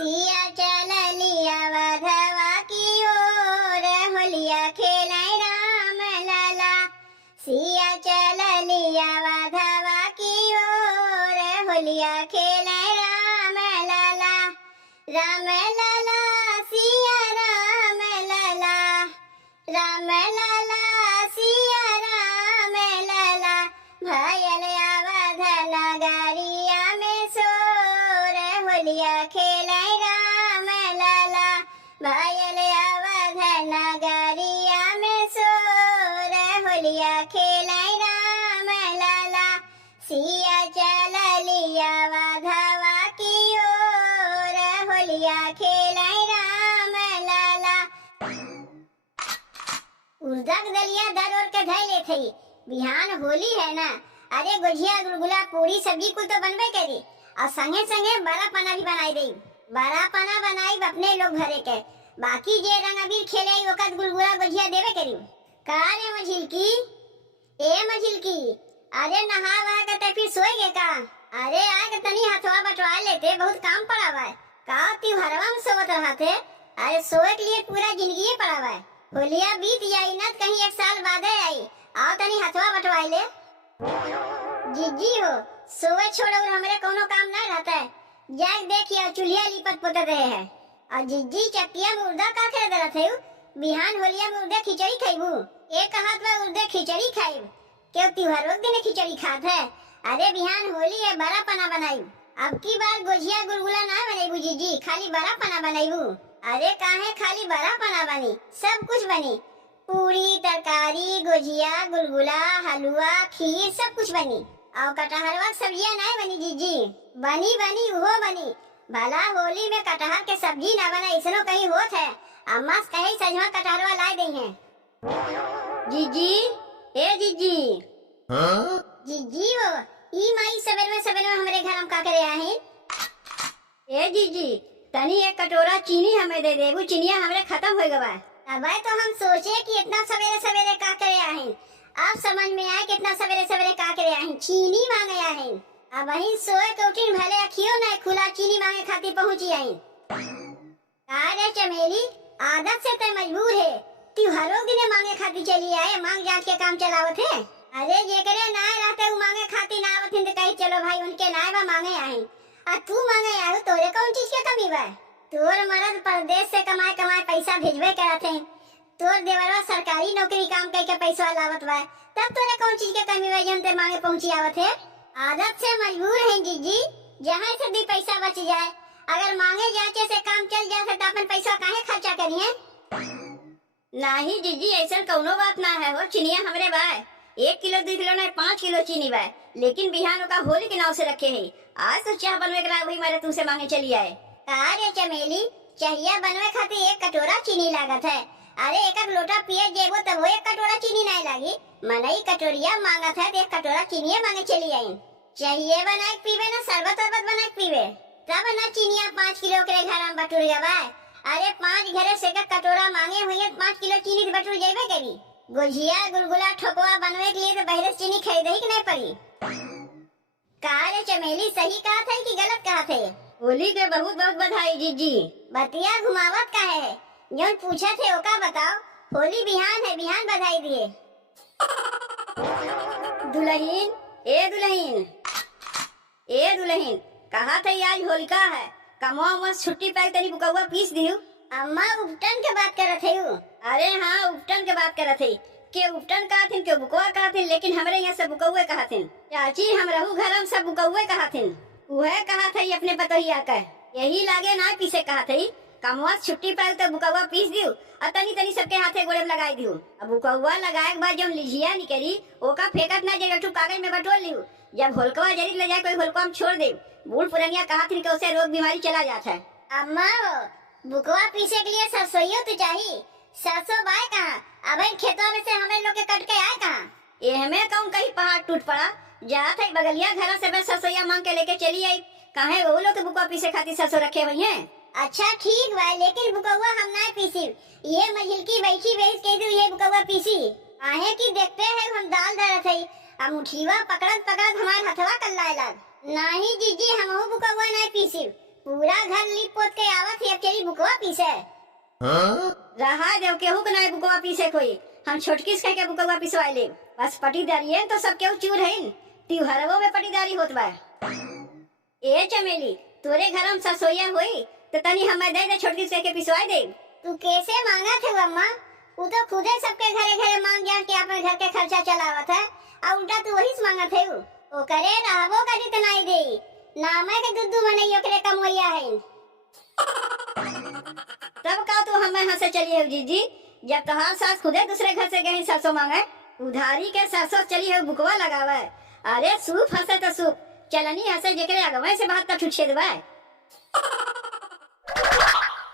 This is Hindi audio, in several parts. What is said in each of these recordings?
सिया चल लिया वधवा की ओर, होलिया खेलाए राम लाला। सिया चल लिया वधवा की ओर, होलिया खेलाए राम लाला। राम लाला सिया राम लाला, राम लाला सिया राम लाला। भयल अवध नगरिया में सोर, होलिया खेलाए राम लाला। भयल अवध नगरिया में सोर, होलिया खेलाए राम लाला। सिया चल लिया वधवा की ओर, होलिया खेलाए राम लाला। उर्दक दलिया दर और के धैले थई, बिहान होली है ना। अरे गुजिया गुलगुला पूरी सब्जी कुल तो बनबे करी, और संगे संगे बड़ा पाना भी बनाई दई। बड़ा पाना बनाई अपने लोग घरे के, बाकी जे रंग अबीर खेले ओकत गुलगुला गुजिया देवे करी। का रे मझिलकी, ए मझिलकी, अरे नहा वहा के फिर सोएगे का? अरे आके तनी हथवा बटवा लेते, बहुत काम पड़ा हुआ है। का त्योहारवा में सोवत रहा थे? अरे सोए के लिए पूरा जिंदगी पड़ा हुआ है। होलिया बीत जाई न कहीं एक साल बाद आई, आओ तनी हथवा बटवाई ले। जीजी हो, सोए छोड़ और हमरे कोनो काम ना रहता है। जाग देखिए चूल्हा लिपट पुतत रहे है। और जीजी चक्किया में उर्दा का खरीद रहा थे? बिहान होलिया में उर्दा खिचड़ी खाइबू। एक हाथ में उर्दा खिचड़ी खाइब, क्यों त्योहारों के दिन खिचड़ी खात है? अरे बिहान होली है, बड़ा पना बनाई। अब की बार गुजिया गुलगुला ना बनाईबू जीजी, खाली बड़ा पना बनाईबू। अरे काहे खाली बड़ा पना बनी, सब कुछ बनी। पूरी तरकारी गुजिया गुलगुला हलवा खीर सब कुछ बनी। और कटहरवा सब्जियां नहीं बनी जीजी? बनी बनी वो बनी। भला होली में कटहर के सब्जी ना बना इसनो कहीं होत है? अम्मा कहीं सजवा कटहरवा ला दी है। जीजी, ए जीजी। हाँ? जीजी हो, ई माई सवेरे में हमारे घर हम का करे आए? ए जीजी, तनी एक कटोरा चीनी हमें दे देबू, चीनिया हमरे खत्म हो गवा। अब तो हम सोचे कि इतना सवेरे सवेरे का करे आए, अब समझ में आए कि इतना सवेरे सवेरे का करे आए, चीनी मांगे आए। अब वही सोए के उठिन भले अखियो ना खुला, चीनी मांगे खाती पहुंची आई। अरे चमेली, आदत से ते मजबूर है, त्योहारों दिन मांगे खाती चली आए, मांग जात के काम चलावत है। अरे जेकरे ना रहते मांगे खाती ना आवत तो कही चलो भाई उनके ना बा मांगे आए। आ तू मांगे आयो, तोरे कौन चीज के कमी बा? तोर मर्द परदेश से कमाए कमाए पैसा भेजबे करत है, तोर देवरवा सरकारी नौकरी काम करके पैसा लावत बा, तब तोरे कौन चीज के कमी बा जन ते मांगे पहुंची आवत है? आदत से मजबूर है जीजी, जहाँ से भी पैसा बच जाए। अगर मांगे जाचे से काम चल जाए तो अपन पैसा काहे खर्चा करिए? नहीं जीजी, ऐसा कौनो बात ना है हो। चीनिया हमरे बा, 1 किलो 2 किलो नहीं 5 किलो चीनी बा, लेकिन बिहान का होली के नाव से रखे है। आज तो चाह बनवे के वही मारे तुमसे मांगे चली आए। अरे चमेली, चाहिए बनवे खातिर 1 कटोरा चीनी लागत है। अरे एक लोटा पिए जेबो तब वो 1 कटोरा चीनी नहीं लागी। मनई कटोरिया मांगत है, 1 कटोरा चीनी मांगे चली आई। चाहिए बनाए पीवे ना शरबत वरबत बनाए पीवे, तब ना चीनिया 5 किलो के घर में बटुर गवा। अरे 5 घरे से कटोरा मांगे हुए 5 किलो चीनी बटुर जाबे करी। गुजिया गुलगुला ठोकवा बनवे के लिए तो बहरे चीनी खरीद ही नहीं पड़ी। कारे चमेली, सही कहा था कि गलत कहा थे? होली के बहुत बहुत बधाई जीजी। बतिया घुमावत का है, जौन पूछा थे ओका बताओ। होली बिहान है, बिहान बधाई दिए। दुल्हन, ए दुल्हन, ए दुल्हन, कहा था आज होलिका है, कमवा मस्त छुट्टी पाई तनी बुकवा पीस दियो। अम्मा उपटन के बात करत है? अरे हाँ, उपटन के बात करत है। के उपटन कहा थे, के बुकवा कहा थे, लेकिन हमारे यहाँ सब बुकवे कहा थे। चाची हम रहू घर हम सब बुकवे कहा थे। वह कहा था अपने पतोहिया का, यही लागे ना पीसे कहा था। कमवा छुट्टी पाई तो बुकवा पीस दियो और तनी तनी सबके हाथे गोड़े में लगाई दियो। अब बुकवा लगाए के बाद जब लिजिया निकली ओका फेंकत ना जाए, कागज में बटोर लियो। जब होलकवा जरी ले जाए कोई होलकवा में छोड़ दे। बूढ़ पुरनिया कहा थी कि उसे रोग बीमारी चला जाता है। अम्मा बुकवा पीसे के लिए सरसोईयो तो चाहिए। सरसों बाय कहाँ? अब खेतों में से हमें लोग के कट के आए कहाँ? ये हमें कहूँ कहीं पहाड़ टूट पड़ा, जात है बगलिया घर से मैं सरसोईया मांग के लेके चली आई। कहे वो लोग बुकवा पीसे खातिर सरसों रखे हुए हैं। अच्छा ठीक बा, लेकिन बुकवा हम ना पीसी। ये मझिलकी बैठी बेच के ये बुकवा पीसी आहे की देखते हैं हम दाल धरत है। अब मुठीवा पकड़त पकड़त हमार हथवा कर लाए लाग। नहीं जीजी, हम बुकवा नहीं पीसी। पूरा घर लिप पोत के आवत है, अब चली बुकवा पीसे। रहा देव केहू के नहीं बुकवा पीसे कोई, हम छोटकी से कह के बुकवा पिसवाई ले। बस पटीदारी है तो सब केहू चूर है, त्योहारों में पटीदारी होत बा। ए चमेली, तोरे घर में ससोइया हुई तो तनी हमें दे दे, छोटकी से कह के पिसवाई दे। तू कैसे मांगा थे अम्मा? तू तो खुदे सबके घरे घरे मांग जा के अपने घर के खर्चा चलावत है, और उल्टा तू वही से मांगा थे। ओ करे रहबो का जितना ही दे, नामे के दुद्दू मने ओकरे कमोइया है। तब का तू हमें हंसे चली है जीजी, जब तोहार सास खुदे दूसरे घर से गई सरसों मांगे, उधारी के सरसों चली है बुकवा लगावे। अरे सूप हंसे तो सूप, चलनी हंसे जेकरे अगवे से बात का छेद बा।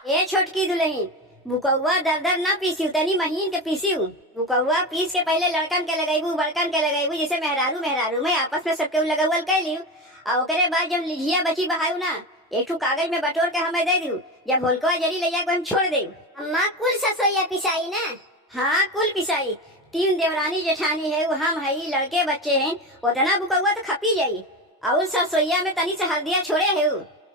ए छोटकी दुल्हन, बुकवा दर दर ना पीसी, तनी महीन के पीसी। बुकवा पीस के पहले लड़कन के लगाईबू, बड़कन के लगाईबू, जैसे मेहरारू मेहरारू में आपस में सबके लगावल कर लियो। और ओकरे बाद जब लिझिया बची बहायू ना, एक ठो कागज में बटोर के हमें दे दू, जब होलकवा जरी ले जाके हम छोड़ दे। अम्मा कुल ससोइया पिसाई ना? हाँ कुल पिसाई, 3 देवरानी जेठानी है, वो हम है, लड़के बच्चे हैं, उतना बुकवा तो खपी जाई। और ससोइया में तनी से हल्दिया छोड़े है।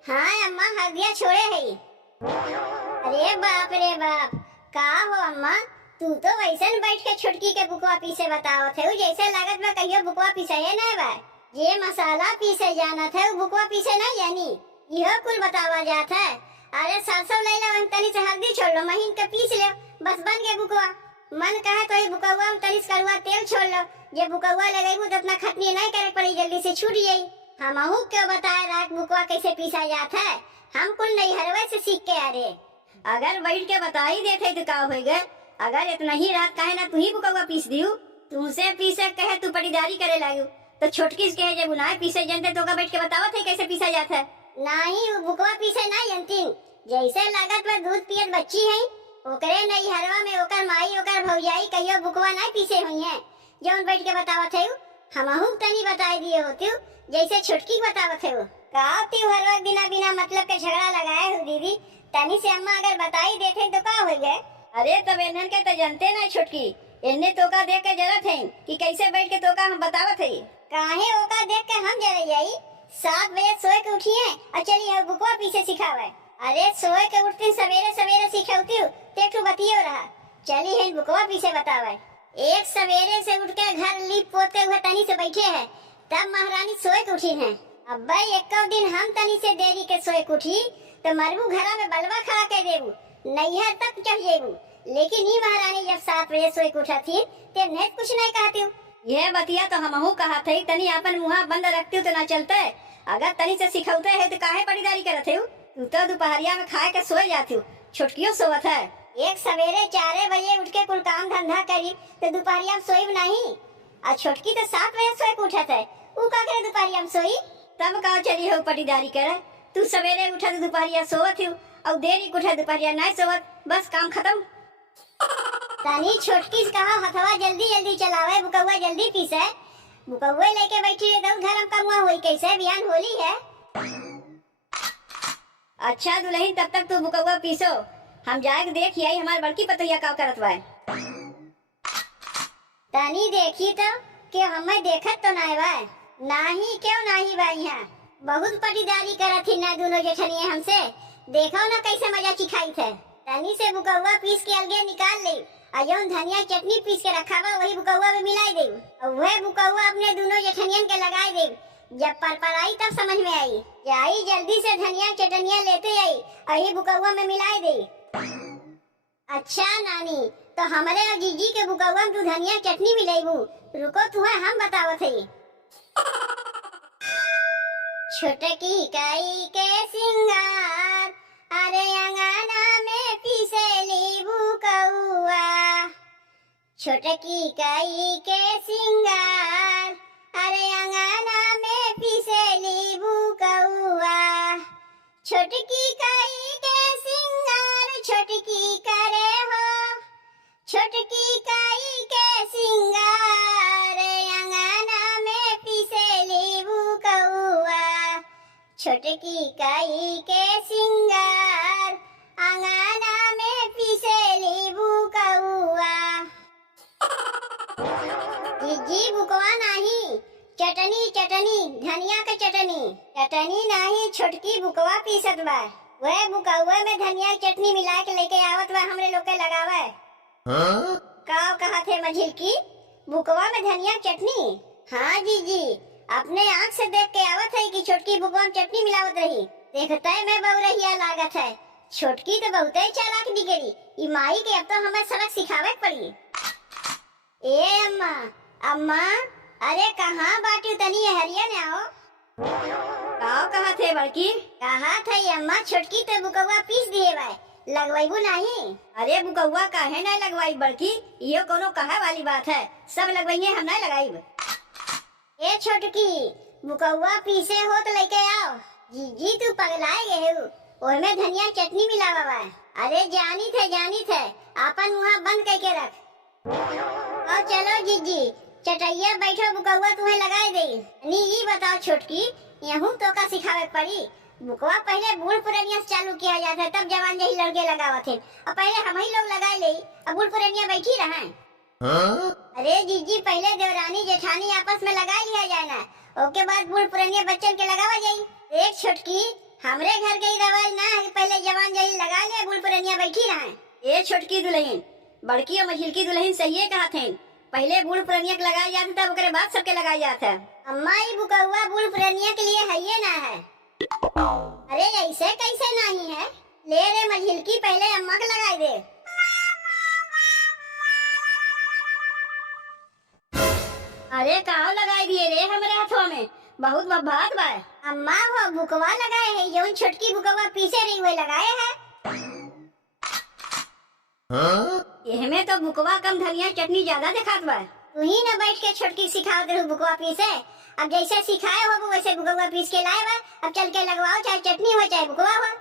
हाँ अम्मा हल्दिया छोड़े है। अरे बाप रे बाप, का हो अम्मा, तू तो वैसे बैठ के छुटकी के बुकवा पीसे बतावत है, जैसे लागत में कहियो बुकवा पीसे है ना बा। ये मसाला पीसे जाना था, वो बुकवा पीसे ना जानी, यह कुल बतावा जाता है। अरे सरसों ले लो, तनी से हल्दी छोड़ लो, महीन के पीस लो, बस बन गए बुकवा। मन कहे तो बुकवा में तनी से कड़वा तेल छोड़ लो, ये बुकवा लगाईबू तो अपना खटनी नहीं करे पड़ी, जल्दी से छूट जाई। हमहू क्यों बताए रात बुकवा कैसे पीसा जाता है, हम कुल नहीं हरवे से सीख के आ रहे। अगर बैठ के बता ही देते तो का होएगा, अगर इतना ही रात कहे ना तू ही बुकवा पीस दियो, तुमसे पीसे कहे तू पटीदारी करे लायू, तो छोटकी से कहे जब बुनाए पीसे जनते तो का बैठ के बतावत है कैसे पीसा जाता है। नहीं बुकवा पीसे ना जनती, जैसे लागत में दूध पियत बच्ची है, ओकरे नहीं हरवा में ओकर माई ओकर भौजाई कहियो बुकवा नहीं पीसे हुई है, जौन बैठ के बतावत है। हमहू तनी बताई दिए होती जैसे छुटकी बतावत है। का त्योहार बिना बिना मतलब के झगड़ा लगाए हो दीदी, तनी से अम्मा अगर बताई देते तो का हो गए। अरे तब इन्हन के तो जानते ना छुटकी, इन्हें तोका देख के जरूरत है कि कैसे बैठ के तोका हम बतावत है। काहे ओका देख के हम जरे जाई, 7 बजे सोए के उठिए और चलिए बुकवा पीछे सिखावे। अरे सोए के उठते सवेरे सवेरे सिखाती हूँ, तेटू बतियो रहा, चली है बुकवा पीछे बतावे। एक सवेरे से उठ के घर लीप पोते हुए तनी से बैठे है, तब महारानी सोए के उठी है। अब भाई एक दिन हम तनी से देरी के सोए के उठी तो मरबू घरा में बलवा खड़ा कर देबू, नैहर तक चढ़ जेबू। लेकिन ये महारानी जब 7 बजे सोए के उठा थी ते ने कुछ नहीं कहती हूँ। यह बतिया तो हमहू कहा थे, तनी अपन मुँह बंद रखती हूँ तो ना चलते, अगर तनी से सिखौते है तो काहे पटीदारी करते हो। तू तो दोपहरिया में खाए के सोए जाती हूँ, छुटकियों सोवत है। एक सवेरे 4 बजे उठ के कुल काम धंधा करी तो दोपहरिया में सोई नहीं, और छोटकी तो 7 बजे सोए के उठत है, ऊ का करे दोपहरिया में सोई। तब का चली हो पटीदारी करे, तू सवेरे उठा तो दोपहरिया सोवत हूँ, और देरी उठा दोपहरिया नहीं सोवत, बस काम खत्म। तनी छोटकी से कहा हथवा जल्दी जल्दी चलावे, बुकवा जल्दी पीसे, बुकवा लेके बैठी रहे तो घर हम कमुआ होई कैसे, बिहान होली है। अच्छा दुल्हन, तब तक तू बुकवा पीसो, हम जाके देख आई हमारे बड़की पतैया का करत बा। तनी देखी तो कि हमें देखत तो नहीं बा, नहीं क्यों नहीं बा, यहाँ बहुत पटीदारी करत थी ना दोनों जेठनिए हमसे, देखो ना कैसे मजा चिखाई थे। तनी से बुकवा पीस के अलगे निकाल ले, और जौन धनिया चटनी पीस के रखा बा वही बुकवा में मिलाई दे, और वह बुकवा अपने दोनों जेठनियन के लगाई दे। जब पर आई तब समझ में आई, जाई जल्दी से धनिया चटनिया लेते आई और ये बुकवा में मिलाई दे। अच्छा नानी, तो हमारे और जीजी के बुकवा में तू धनिया चटनी मिलाईबू, रुको तुम्हें हम बतावत है। छोटकी काई के सिंगार, अरे अंगना में पीसेली बुकवा, छोटकी काई के सिंगार, अरे अंगना में पीसेली बुकवा, छोटकी काई के सिंगार छोटकी करे हो, छोटकी काई के सिंगार, अंगना में पीसेली बुकवा, छोटकी काई के सिंगार, अंगना में पीसेली बुकवा। जीजी बुकवा नहीं, चटनी चटनी धनिया के चटनी। चटनी नहीं छोटकी बुकवा पीसत बा। वह बुकवा में धनिया की चटनी मिला के लेके आवत बा हमरे लोग के लगावे। का कहा थे मझिलकी बुकवा में धनिया की चटनी? हाँ जी अपने आँख से देख के आवत है कि छोटकी बुकवा में चटनी मिलावत रही। देखते में बहुरहिया लागत है। छोटकी तो बहुत ही चालाक निकली। ई माई के अब तो हमें सबक सिखावे पड़ी। ए अम्मा अम्मा अरे कहाँ बाटू तनी हरिया ने आओ। कहा थे बड़की? कहा था अम्मा छोटकी तो बुकवा पीस दिए भाई लगवाइबू नहीं। अरे बुकवा काहे नहीं लगवाई बड़की? ये कोनो कहा वाली बात है, सब लगवाइए हम नहीं लगाई। ए छोटकी बुकवा पीसे हो तो लेके आओ। जी तू पगलाए गए हो। ओमे धनिया चटनी मिलावा बा। अरे जानी थे आपन मुँह बंद करके रख। और चलो जीजी चटैया बैठो बुकवा तुम्हें लगाए दे। नी ये बताओ छोटकी यहूँ तो का सिखावे पड़ी। बुकवा पहले बूढ़ पुरनिया से चालू किया जाता है तब जवान जही लड़के लगावत थे। अब पहले हम ही लोग लगाए ले अब बूढ़ पुरनिया बैठी रहे। अरे जीजी पहले देवरानी जेठानी आपस में लगा लिया जाए ना, ओके बाद बूढ़ पुरनिया बच्चन के लगावा जाये। एक छोटकी हमरे घर के दवाई ना है पहले जवान जही लगा ले बूढ़ पुरनिया बैठी रहे। ये छोटकी दुल्हन बड़की और मझिलकी दुल्हन सही कहा थे। पहले बूढ़ पुरनिया के लगाए जाते तब ओकरे बाद सबके लगाए जाते। अम्मा ये बुकवा बूढ़ पुरनिया के लिए है ये ना है। अरे ऐसे कैसे नहीं है? ले रे मझिलकी पहले अम्मा के लगाई दे। अरे कहाँ लगाई दिए रे हमारे हाथों में? बहुत बबाद बा। अम्मा वो बुकवा लगाए है जो छोटकी बुकवा पीछे रही हुए लगाए है। इसमें तो बुकवा कम धनिया चटनी ज्यादा दिखात बा। तू ही न बैठ के छोटकी सिखाओ दे बुकवा पीसे। अब जैसे सिखाए हो वैसे बुकवा पीस के लाए बा। अब चल के लगवाओ चाहे चटनी हो चाहे बुकवा हो।